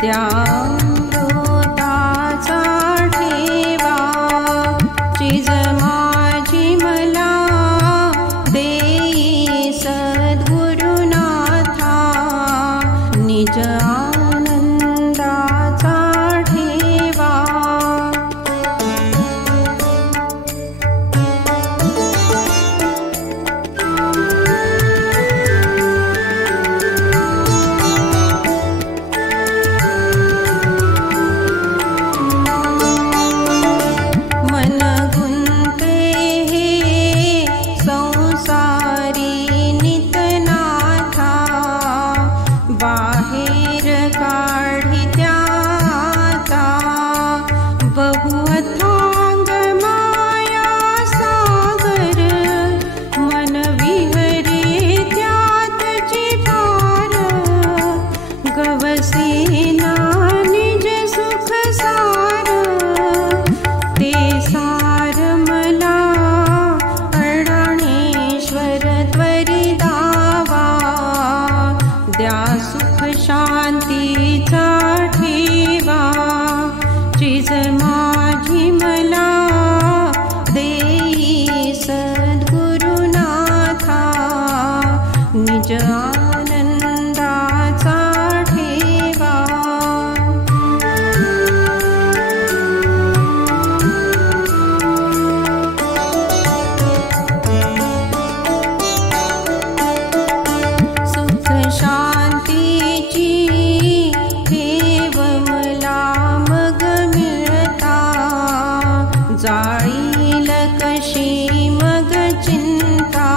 द्या अमृताचा ठेवा, चीज माझी मला देई सद्गुरुनाथा, निज आनंदाचा ठेवा। मन गुंते हे संसारी नितनाथा, बाहेर काढित्याता बहु अथांग माया सागर, मन विहरे त्यातची पार, गवसेना निज सुख सार, ते सार मला अडाणेश्वर त्वरि दावा, द्या सुख शांतीचा ठेवा, चीज माझी मला देई सद्गुरुनाथा, निज आनंदाचा ठेवा। सुख शांतीची ठेव मला मग मिळता, जाळील कशी मग चिंता,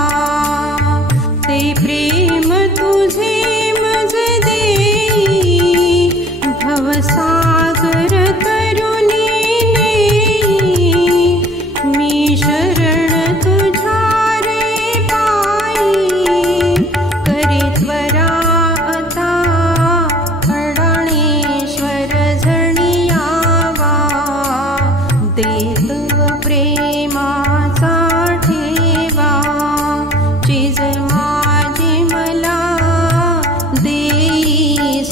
ते प्रेम तुझे मज देई, भवसागर तरुणी नेई, मी शरण तुझ्या रे पायी, करे त्वरा आता अडाणेश्वर झणी यावा, देत प्रेमाचा ठेवा, चीज माझी मला देई